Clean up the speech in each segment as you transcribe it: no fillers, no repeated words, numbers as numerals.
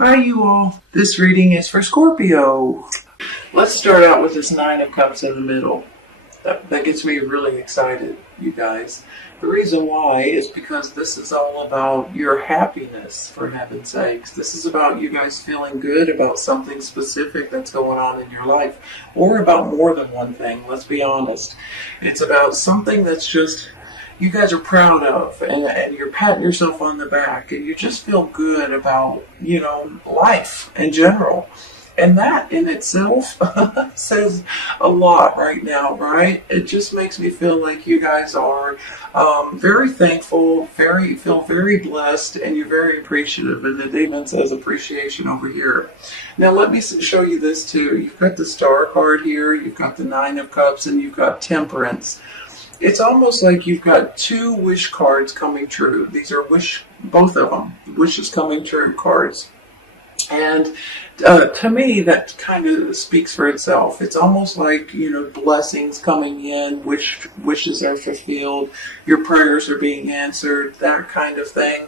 Hi you all, this reading is for Scorpio. Let's start out with this Nine of Cups in the middle. That gets me really excited, you guys. The reason why is because this is all about your happiness, for heaven's sakes. This is about you guys feeling good about something specific that's going on in your life, or about more than one thing, let's be honest. It's about something that's just you guys are proud of, and you're patting yourself on the back, and you just feel good about, life in general. And that in itself says a lot right now, right? It just makes me feel like you guys are very thankful, feel very blessed, and you're very appreciative. And it even says appreciation over here. Now let me show you this too. You've got the Star card here, you've got the Nine of Cups, and you've got Temperance. It's almost like you've got two wish cards coming true. These are both of them, wishes coming true cards. And to me, that kind of speaks for itself. It's almost like, blessings coming in, wishes are fulfilled, your prayers are being answered, that kind of thing.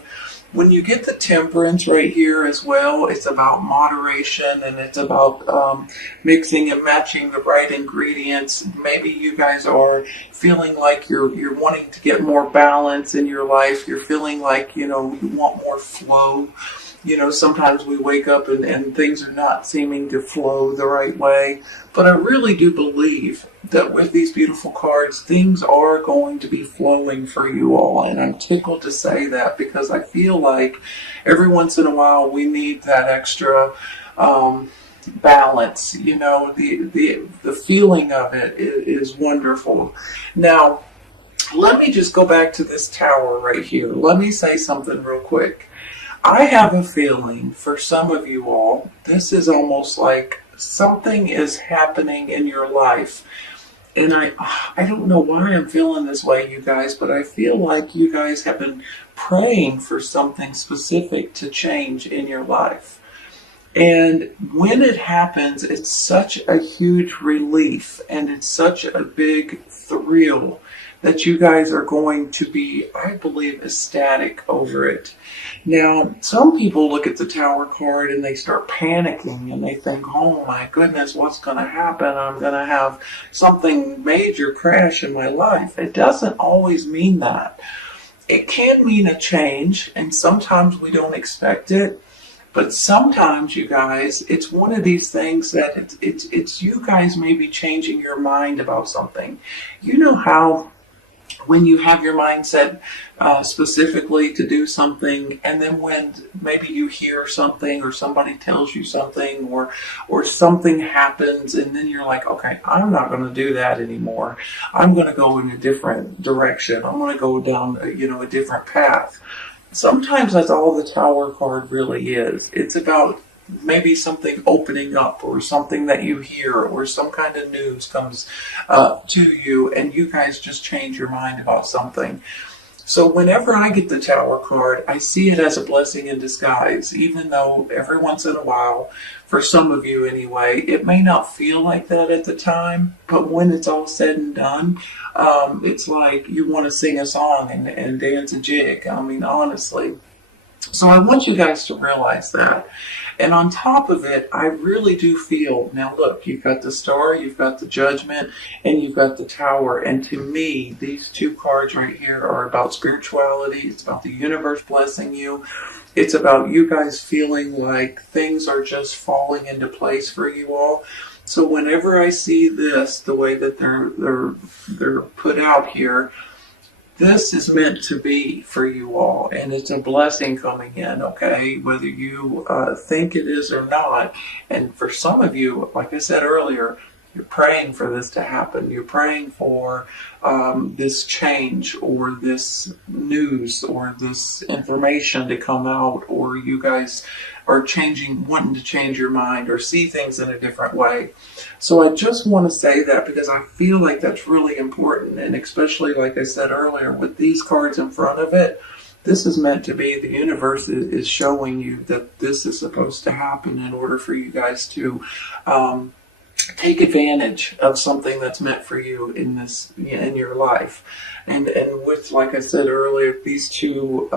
When you get the Temperance right here as well, it's about moderation, and it's about mixing and matching the right ingredients. Maybe you guys are feeling like you're wanting to get more balance in your life. You're feeling like, you want more flow. Sometimes we wake up and things are not seeming to flow the right way. But I really do believe that with these beautiful cards, things are going to be flowing for you all. And I'm tickled to say that because I feel like every once in a while we need that extra balance. The feeling of it is wonderful. Now, let me just go back to this Tower right here. Let me say something real quick. I have a feeling for some of you all, this is almost like something is happening in your life. And I don't know why I'm feeling this way, you guys, but I feel like you guys have been praying for something specific to change in your life. And when it happens, it's such a huge relief and it's such a big thrill that you guys are going to be, I believe, ecstatic over it. Now, some people look at the Tower card and they start panicking and they think, oh my goodness, what's going to happen? I'm going to have something major crash in my life. It doesn't always mean that. It can mean a change, and sometimes we don't expect it. But sometimes, you guys, it's one of these things that it's you guys maybe changing your mind about something. You know how when you have your mind set specifically to do something, and then when maybe you hear something or somebody tells you something or something happens, and then you're like, okay, I'm not going to do that anymore. I'm going to go in a different direction. I'm going to go down, a different path. Sometimes that's all the Tower card really is. It's about maybe something opening up, or something that you hear, or some kind of news comes to you, and you guys just change your mind about something. So whenever I get the Tower card, I see it as a blessing in disguise, even though every once in a while, for some of you anyway, it may not feel like that at the time, but when it's all said and done, it's like you want to sing a song and dance a jig. I mean, honestly. So I want you guys to realize that. And on top of it, I really do feel, now look, you've got the Star, you've got the Judgment, and you've got the Tower. And to me, these two cards right here are about spirituality. It's about the universe blessing you. It's about you guys feeling like things are just falling into place for you all. So whenever I see this, the way that they're put out here, this is meant to be for you all, and it's a blessing coming in, okay? Whether you think it is or not. And for some of you, like I said earlier, you're praying for this to happen. You're praying for this change, or this news, or this information to come out, or you guys are wanting to change your mind, or see things in a different way. So I just want to say that because I feel like that's really important, and especially, like I said earlier, with these cards in front of it, this is meant to be. The universe is showing you that this is supposed to happen in order for you guys to take advantage of something that's meant for you in your life. And with, like I said earlier, these two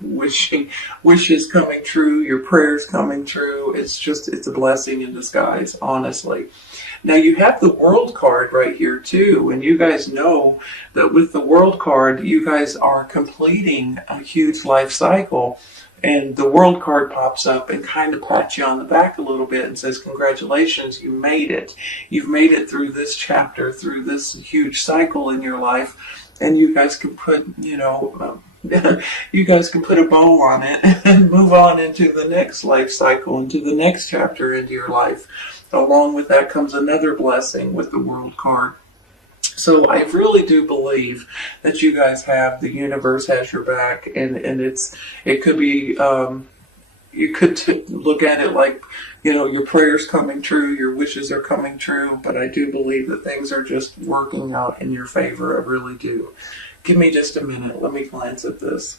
wishes coming true, your prayers coming true, it's a blessing in disguise, honestly. Now you have the World card right here too, and you guys know that with the World card, you guys are completing a huge life cycle. And the World card pops up and kind of pats you on the back a little bit and says, congratulations, you made it. You've made it through this chapter, through this huge cycle in your life. And you guys can put, you guys can put a bow on it and move on into the next life cycle, into the next chapter into your life. Along with that comes another blessing with the World card. So I really do believe that you guys have, the universe has your back, and it could be, you could look at it like, your prayers coming true, your wishes are coming true, but I do believe that things are just working out in your favor. I really do. Give me just a minute. Let me glance at this.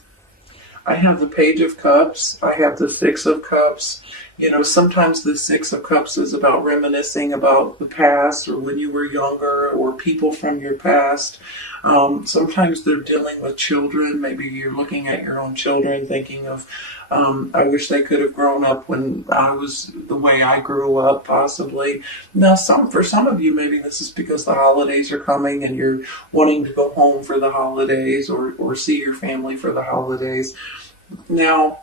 I have the Page of Cups. I have the Six of Cups. Sometimes the Six of Cups is about reminiscing about the past or when you were younger or people from your past. Sometimes they're dealing with children. Maybe you're looking at your own children thinking of, I wish they could have grown up when I was the way I grew up, possibly. Now, for some of you, maybe this is because the holidays are coming and you're wanting to go home for the holidays or see your family for the holidays. Now,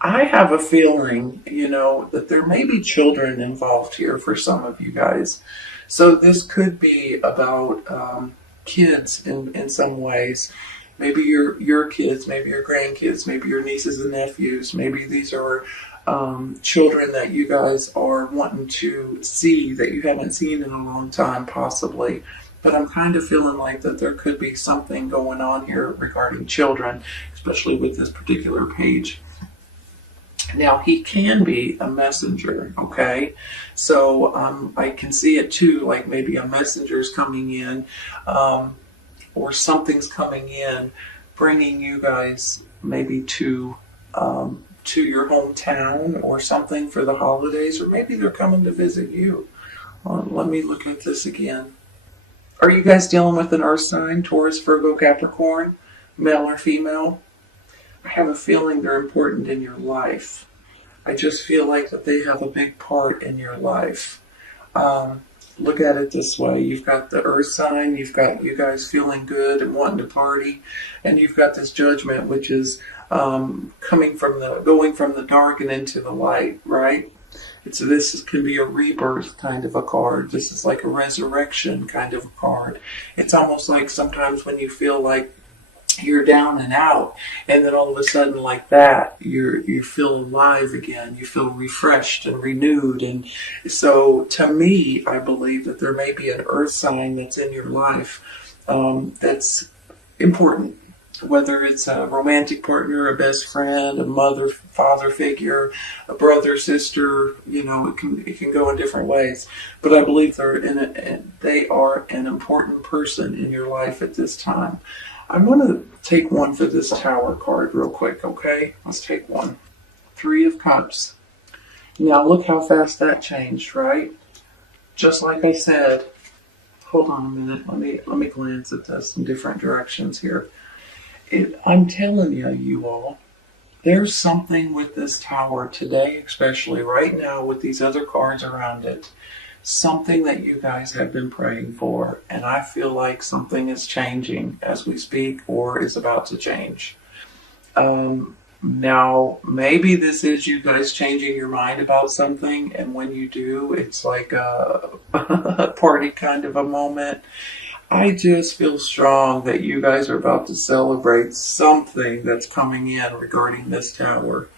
I have a feeling, that there may be children involved here for some of you guys. So this could be about kids in some ways. Maybe your kids, maybe your grandkids, maybe your nieces and nephews. Maybe these are children that you guys are wanting to see that you haven't seen in a long time, possibly. But I'm kind of feeling like that there could be something going on here regarding children, especially with this particular page. Now, he can be a messenger, okay? So I can see it too, like maybe a messenger's coming in or something's coming in, bringing you guys maybe to your hometown or something for the holidays, or maybe they're coming to visit you. Let me look at this again. Are you guys dealing with an earth sign, Taurus, Virgo, Capricorn, male or female? I have a feeling they're important in your life. I just feel like that they have a big part in your life. Look at it this way. You've got the earth sign, you've got you guys feeling good and wanting to party, and you've got this judgment, which is going from the dark and into the light, right? This can be a rebirth kind of a card. This is like a resurrection kind of a card. It's almost like sometimes when you feel like you're down and out, and then all of a sudden like that, you feel alive again. You feel refreshed and renewed. And so to me, I believe that there may be an earth sign that's in your life that's important. Whether it's a romantic partner, a best friend, a mother, father figure, a brother, sister, it can go in different ways. But I believe they are an important person in your life at this time. I'm going to take one for this Tower card real quick, okay? Let's take one. Three of Cups. Now look how fast that changed, right? Just like I said. Hold on a minute. Let me glance at this in different directions here. I'm telling you all, there's something with this Tower today, especially right now with these other cards around it. Something that you guys have been praying for, and I feel like something is changing as we speak or is about to change. Now, maybe this is you guys changing your mind about something, and when you do, it's like a party kind of a moment. I just feel strong that you guys are about to celebrate something that's coming in regarding this Tower.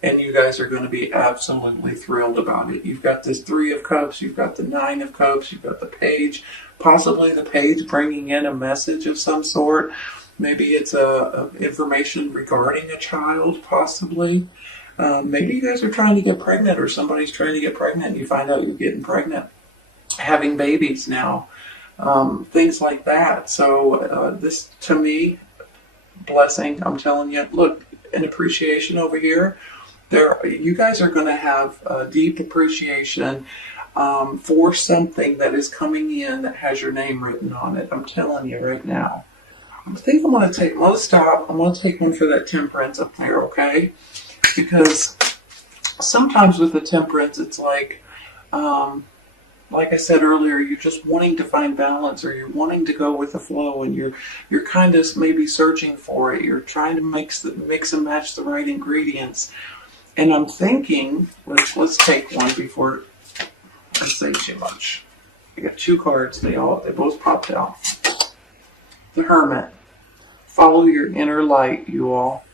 And you guys are going to be absolutely thrilled about it. You've got this Three of Cups, you've got the Nine of Cups, you've got the Page, possibly the Page bringing in a message of some sort. Maybe it's information regarding a child, possibly. Maybe you guys are trying to get pregnant, or somebody's trying to get pregnant and you find out you're getting pregnant. Having babies now. Things like that. So this, to me, blessing, I'm telling you. Look, an appreciation over here. You guys are going to have a deep appreciation for something that is coming in that has your name written on it. I'm telling you right now. I think I'm going to take, let's stop. I'm going to take one for that temperance up there, okay? Because sometimes with the temperance, it's like I said earlier, you're just wanting to find balance, or you're wanting to go with the flow, and you're kind of maybe searching for it. You're trying to mix and match the right ingredients. And I'm thinking, let's take one before I say too much. I got two cards. They both popped out. The Hermit. Follow your inner light, you all.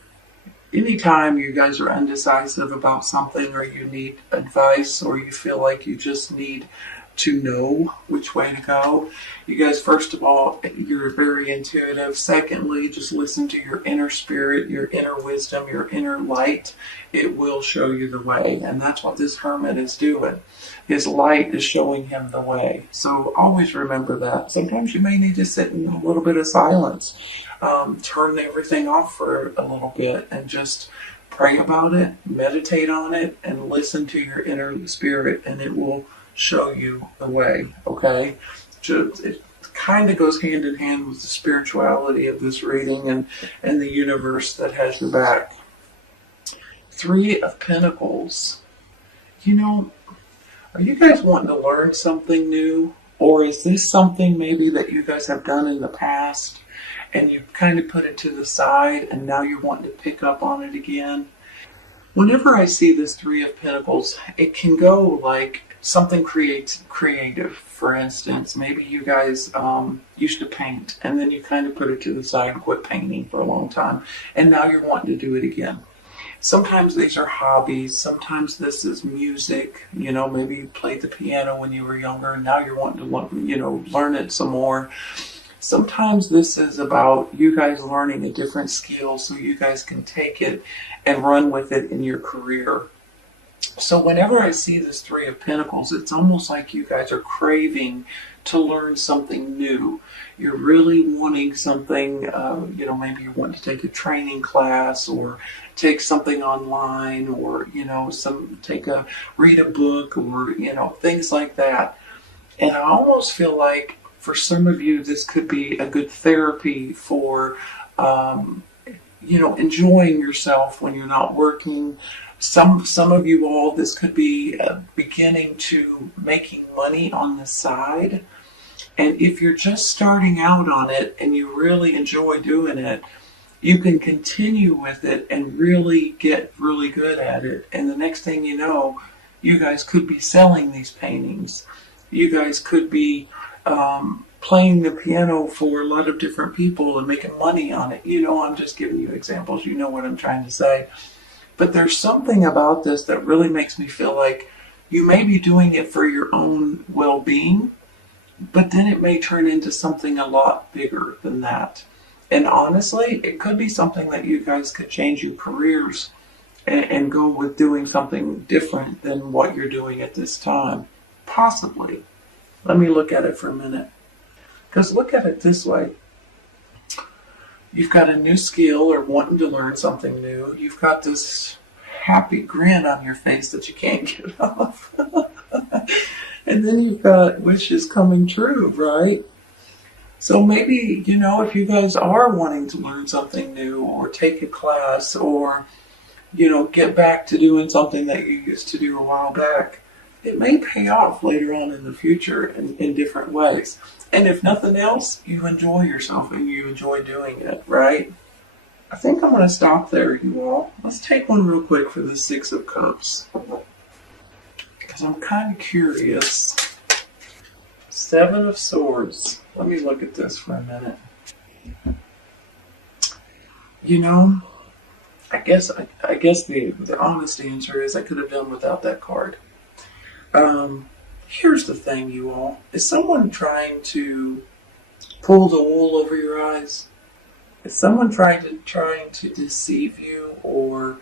Anytime you guys are undecisive about something, or you need advice, or you feel like you just need to know which way to go, you guys, first of all, you're very intuitive. Secondly, just listen to your inner spirit, your inner wisdom, your inner light. It will show you the way. And that's what this Hermit is doing. His light is showing him the way. So always remember that. Sometimes you may need to sit in a little bit of silence. Turn everything off for a little bit and just pray about it, meditate on it, and listen to your inner spirit, and it will show you the way, okay? It kind of goes hand in hand with the spirituality of this reading and the universe that has your back. Three of Pentacles. You know, are you guys wanting to learn something new? Or is this something maybe that you guys have done in the past and you kind of put it to the side and now you're wanting to pick up on it again? Whenever I see this Three of Pentacles, it can go like something creative. For instance, maybe you guys used to paint and then you kind of put it to the side and quit painting for a long time, and now you're wanting to do it again. Sometimes these are hobbies. Sometimes this is music. You know, maybe you played the piano when you were younger and now you're wanting to learn it some more. Sometimes this is about you guys learning a different skill so you guys can take it and run with it in your career. So whenever I see this Three of Pentacles, it's almost like you guys are craving to learn something new. You're really wanting something, maybe you want to take a training class or take something online, or, read a book, or, things like that. And I almost feel like for some of you, this could be a good therapy for, enjoying yourself when you're not working. Some of you all, this could be beginning to making money on the side. And if you're just starting out on it and you really enjoy doing it, you can continue with it and really get really good at it. And the next thing you know, you guys could be selling these paintings. You guys could be playing the piano for a lot of different people and making money on it. I'm just giving you examples. You know what I'm trying to say. But there's something about this that really makes me feel like you may be doing it for your own well-being, but then it may turn into something a lot bigger than that. And honestly, it could be something that you guys could change your careers and go with doing something different than what you're doing at this time. Possibly. Let me look at it for a minute. Because look at it this way. You've got a new skill or wanting to learn something new. You've got this happy grin on your face that you can't get off. And then you've got wishes coming true, right? So maybe, if you guys are wanting to learn something new or take a class or, get back to doing something that you used to do a while back, it may pay off later on in the future in different ways. And if nothing else, you enjoy yourself and you enjoy doing it, right? I think I'm going to stop there, you all. Let's take one real quick for the Six of Cups, because I'm kind of curious. Seven of Swords. Let me look at this for a minute. I guess the honest answer is I could have done without that card. Here's the thing, you all. Is someone trying to pull the wool over your eyes? Is someone trying to deceive you or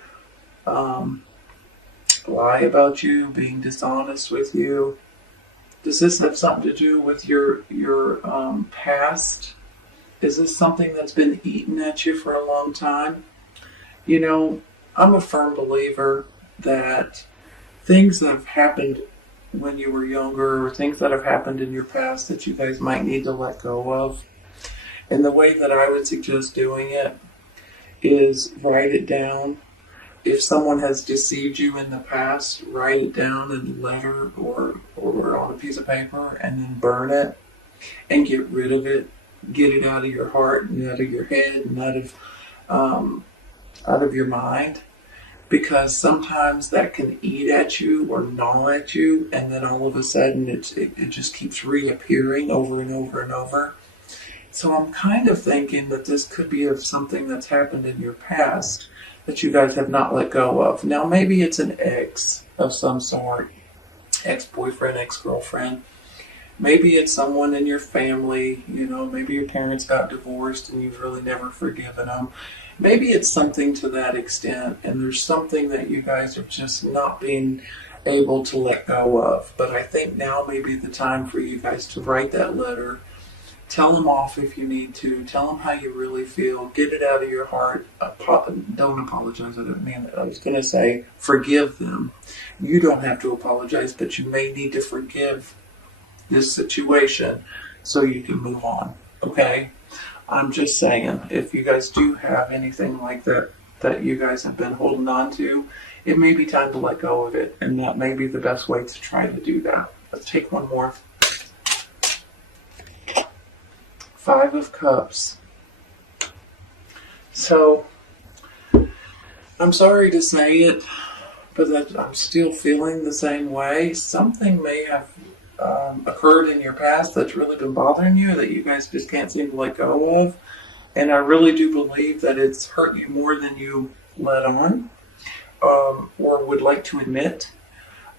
lie about you, being dishonest with you? Does this have something to do with your past? Is this something that's been eating at you for a long time? I'm a firm believer that things that have happened when you were younger, or things that have happened in your past that you guys might need to let go of. And the way that I would suggest doing it is write it down. If someone has deceived you in the past, write it down in a letter or on a piece of paper and then burn it and get rid of it. Get it out of your heart and out of your head and out of your mind. Because sometimes that can eat at you or gnaw at you, and then all of a sudden it just keeps reappearing over and over and over. So I'm kind of thinking that this could be of something that's happened in your past that you guys have not let go of. Now maybe it's an ex of some sort, ex-boyfriend, ex-girlfriend. Maybe it's someone in your family, maybe your parents got divorced and you've really never forgiven them. Maybe it's something to that extent, and there's something that you guys are just not being able to let go of. But I think now may be the time for you guys to write that letter. Tell them off if you need to. Tell them how you really feel. Get it out of your heart. Don't apologize. I didn't mean that. I was going to say forgive them. You don't have to apologize, but you may need to forgive this situation so you can move on. Okay? I'm just saying, if you guys do have anything like that you guys have been holding on to, it may be time to let go of it, and that may be the best way to try to do that. Let's take one more. 5 of Cups. So, I'm sorry to say it, but I'm still feeling the same way. Something may have occurred in your past that's really been bothering you that you guys just can't seem to let go of. And I really do believe that it's hurt you more than you let on or would like to admit.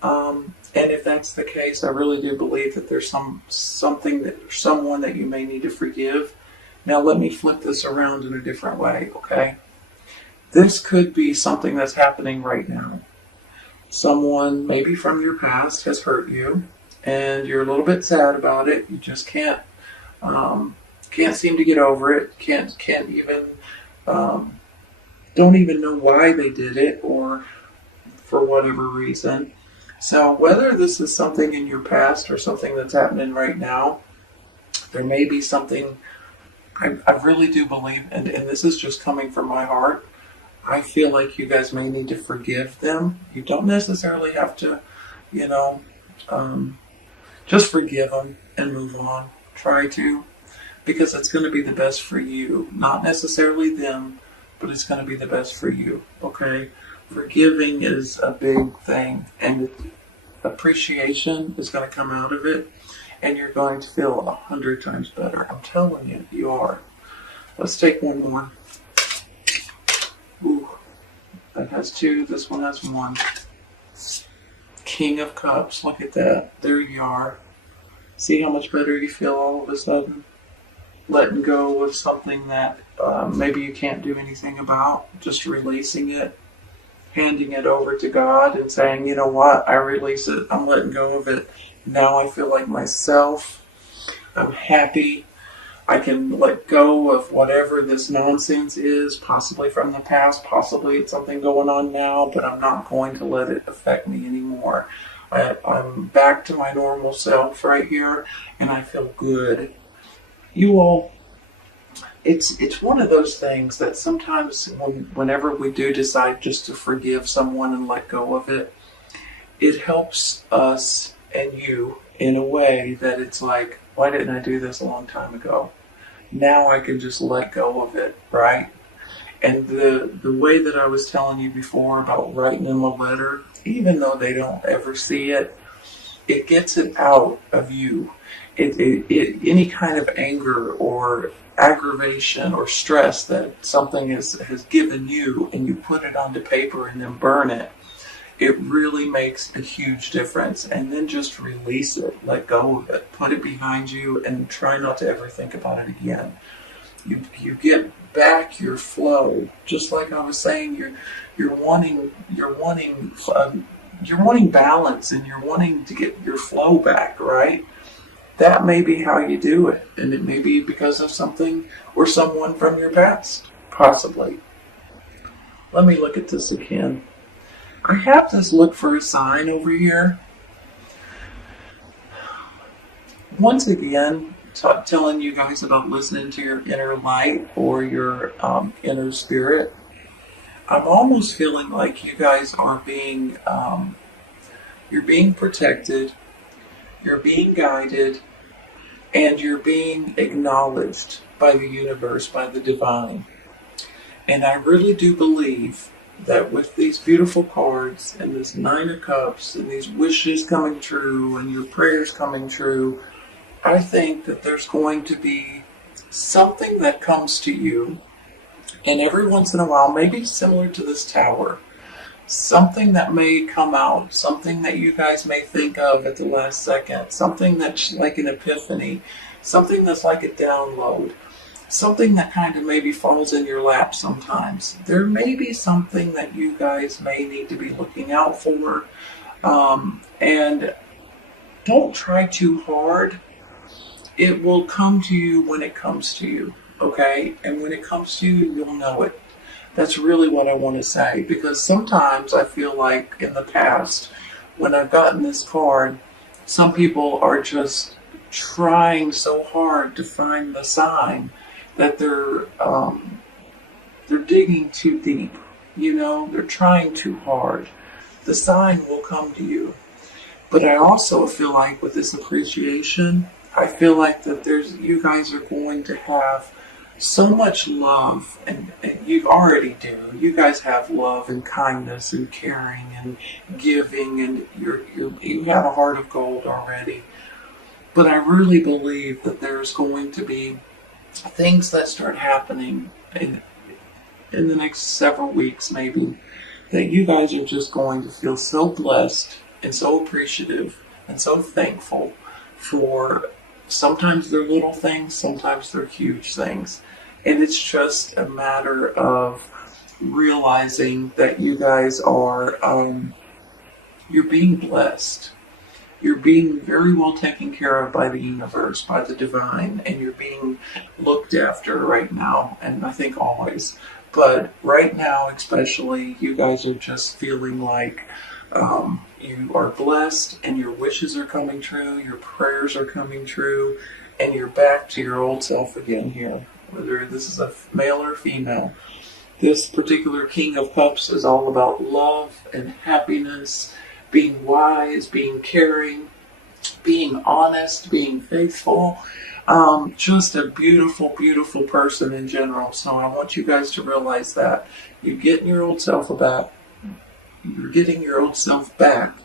And if that's the case, I really do believe that there's someone that you may need to forgive. Now let me flip this around in a different way, okay? This could be something that's happening right now. Someone, maybe from your past, has hurt you, and you're a little bit sad about it. You just can't seem to get over it. Can't even, don't even know why they did it, or for whatever reason. So whether this is something in your past or something that's happening right now, there may be something. I really do believe, and this is just coming from my heart, I feel like you guys may need to forgive them. You don't necessarily have to, just forgive them and move on. Try to, because it's going to be the best for you. Not necessarily them, but it's going to be the best for you, okay? Forgiving is a big thing, and appreciation is going to come out of it, and you're going to feel 100 times better. I'm telling you, you are. Let's take one more. Ooh, that has 2. This one has 1. King of Cups. Look at that. There you are. See how much better you feel all of a sudden? Letting go of something that maybe you can't do anything about. Just releasing it. Handing it over to God and saying, you know what? I release it. I'm letting go of it. Now I feel like myself. I'm happy. I can let go of whatever this nonsense is, possibly from the past, possibly it's something going on now, but I'm not going to let it affect me anymore. I'm back to my normal self right here, and I feel good. You all, it's one of those things that sometimes whenever we do decide just to forgive someone and let go of it, it helps us and you in a way that it's like, why didn't I do this a long time ago? Now I can just let go of it, right? And the way that I was telling you before about writing them a letter, even though they don't ever see it, it gets it out of you. Any kind of anger or aggravation or stress that something has given you, and you put it onto paper and then burn it, it really makes a huge difference. And then just release it, let go of it, put it behind you, and try not to ever think about it again. You get back your flow, just like I was saying. You're wanting balance, and you're wanting to get your flow back, right? That may be how you do it, and it may be because of something or someone from your past, possibly. Let me look at this again. I have this look for a sign over here. once again, telling you guys about listening to your inner light or your inner spirit. I'm almost feeling like you guys are you're being protected, you're being guided, and you're being acknowledged by the universe, by the divine. And I really do believe that with these beautiful cards and this Nine of Cups and these wishes coming true and your prayers coming true, I think that there's going to be something that comes to you, and every once in a while, maybe similar to this tower, something that may come out, something that you guys may think of at the last second, something that's like an epiphany, something that's like a download, something that kind of maybe falls in your lap sometimes. There may be something that you guys may need to be looking out for. And don't try too hard. It will come to you when it comes to you, okay? And when it comes to you, you'll know it. That's really what I want to say, because sometimes I feel like in the past, when I've gotten this card, some people are just trying so hard to find the sign that they're digging too deep. You know, they're trying too hard. The sign will come to you. But I also feel like with this appreciation, I feel like that you guys are going to have so much love, and you already do. You guys have love and kindness and caring and giving, and you have a heart of gold already. But I really believe that there's going to be things that start happening in the next several weeks, maybe, that you guys are just going to feel so blessed and so appreciative and so thankful for. Sometimes they're little things, sometimes they're huge things. And it's just a matter of realizing that you guys are, you're being blessed. You're being very well taken care of by the universe, by the divine, and you're being looked after right now, and I think always. But right now, especially, you guys are just feeling like you are blessed, and your wishes are coming true, your prayers are coming true, and you're back to your old self again here. Whether this is a male or female. This particular King of Cups is all about love and happiness, being wise, being caring, being honest, being faithful. Just a beautiful, beautiful person in general. So I want you guys to realize that. You're getting your old self back. You're getting your old self back.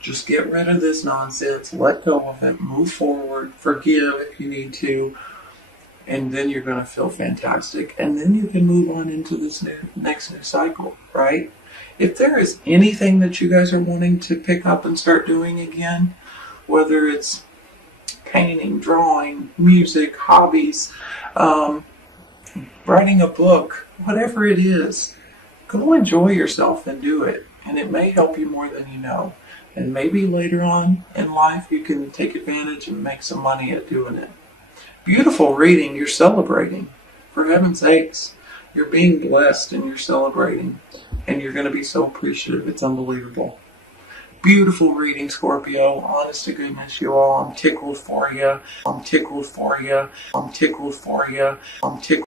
Just get rid of this nonsense. Let go of it. Move forward. Forgive if you need to. And then you're going to feel fantastic. And then you can move on into this next new cycle, right? If there is anything that you guys are wanting to pick up and start doing again, whether it's painting, drawing, music, hobbies, writing a book, whatever it is, go enjoy yourself and do it. And it may help you more than you know. And maybe later on in life you can take advantage and make some money at doing it. Beautiful reading, you're celebrating. For heaven's sakes, you're being blessed and you're celebrating. And you're going to be so appreciative, it's unbelievable. Beautiful reading, Scorpio. Honest to goodness, you all. I'm tickled for you. I'm tickled for you. I'm tickled for you. I'm tickled.